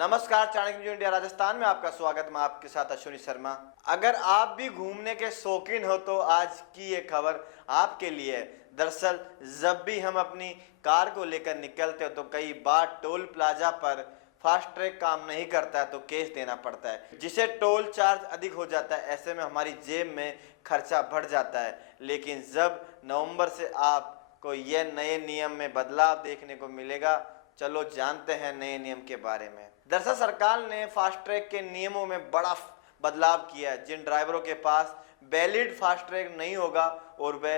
नमस्कार, Chanakya news India Rajasthan में आपका स्वागत। मैं आपके साथ अश्विनी शर्मा। अगर आप भी घूमने के शौकीन हो तो आज की ये खबर आपके लिए है। दरअसल जब भी हम अपनी कार को लेकर निकलते हो तो कई बार टोल प्लाजा पर फास्ट ट्रैक काम नहीं करता है तो केस देना पड़ता है, जिससे टोल चार्ज अधिक हो जाता है। ऐसे में हमारी जेब में खर्चा बढ़ जाता है। लेकिन जब नवंबर से आपको यह नए नियम में बदलाव देखने को मिलेगा, चलो जानते हैं नए नियम के बारे में। दरअसल सरकार ने फास्ट ट्रैक के नियमों में बड़ा बदलाव किया है। जिन ड्राइवरों के पास वैलिड फास्ट ट्रैक नहीं होगा और वे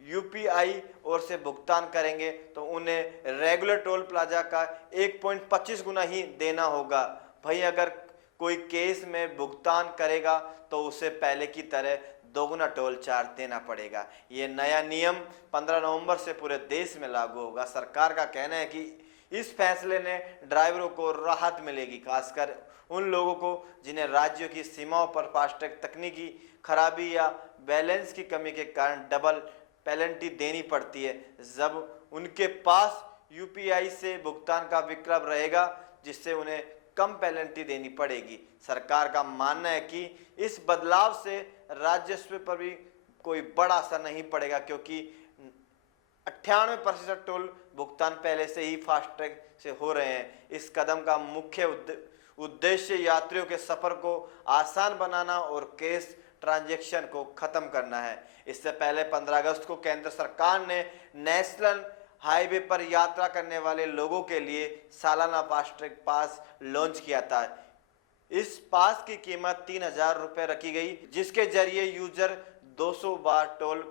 यूपीआई और से भुगतान करेंगे तो उन्हें रेगुलर टोल प्लाजा का 1.25 गुना ही देना होगा। भाई अगर कोई केस में भुगतान करेगा तो उसे पहले की तरह दोगुना टोल चार्ज देना पड़ेगा। ये नया नियम 15 नवंबर से पूरे देश में लागू होगा। सरकार का कहना है कि इस फैसले ने ड्राइवरों को राहत मिलेगी, खासकर उन लोगों को जिन्हें राज्यों की सीमाओं पर फास्टैग तकनीकी खराबी या बैलेंस की कमी के कारण डबल पेनल्टी देनी पड़ती है। जब उनके पास यूपीआई से भुगतान का विकल्प रहेगा जिससे उन्हें कम पेनल्टी देनी पड़ेगी। सरकार का मानना है कि इस बदलाव से राजस्व पर भी कोई बड़ा असर नहीं पड़ेगा, क्योंकि 98% टोल भुगतान पहले से ही फास्टैग से हो रहे हैं। इस कदम का मुख्य उद्देश्य यात्रियों के सफर को आसान बनाना और कैश ट्रांजैक्शन को खत्म करना है। इससे पहले 15 अगस्त को केंद्र सरकार ने नेशनल हाईवे पर यात्रा करने वाले लोगों के लिए सालाना फास्टैग पास लॉन्च किया था। इस पास की कीमत 3000 रुपये रखी गई, जिसके जरिए यूजर 200 बार टोल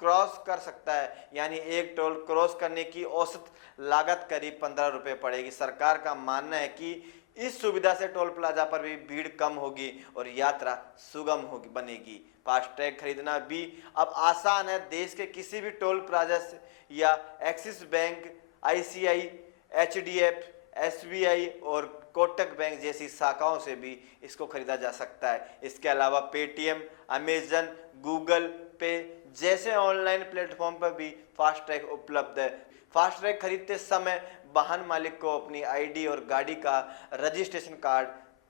क्रॉस कर सकता है। यानी एक टोल क्रॉस करने की औसत लागत करीब 15 रुपये पड़ेगी। सरकार का मानना है कि इस सुविधा से टोल प्लाजा पर भी भीड़ कम होगी और यात्रा सुगम होगी बनेगी। फास्टैग खरीदना भी अब आसान है। देश के किसी भी टोल प्लाजा से या Axis bank, ICI, HDF, SBI और कोटक बैंक जैसी शाखाओं से भी इसको खरीदा जा सकता है। इसके अलावा पेटीएम, अमेजन, गूगल पे जैसे ऑनलाइन प्लेटफॉर्म पर भी फास्टैग उपलब्ध है। फास्टैग खरीदते समय वाहन मालिक को अपनी आईडी और गाड़ी का रजिस्ट्रेशन कार्ड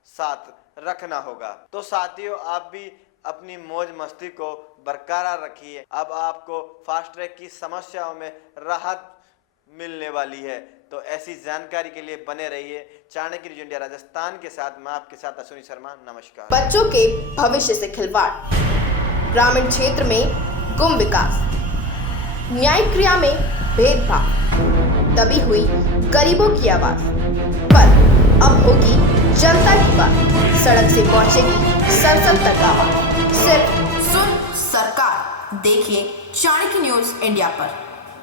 साथ रखना होगा। तो साथियों, आप भी अपनी मौज मस्ती को बरकरार रखिए। अब आपको फास्टैग की समस्याओं में राहत मिलने वाली है। तो ऐसी जानकारी के लिए बने रहिए चाणक्य न्यूज इंडिया राजस्थान के साथ। मैं आपके साथ अश्विनी शर्मा। नमस्कार। बच्चों के भविष्य से खिलवाड़, ग्रामीण क्षेत्र में गुम विकास, न्यायिक क्रिया में भेदभाव, तभी हुई गरीबों की आवाज। पर अब होगी जनता की बात, सड़क से पहुंचेगी संसद तक आवाज। सिर्फ सुन सरकार, देखिए चाणक्य न्यूज इंडिया पर।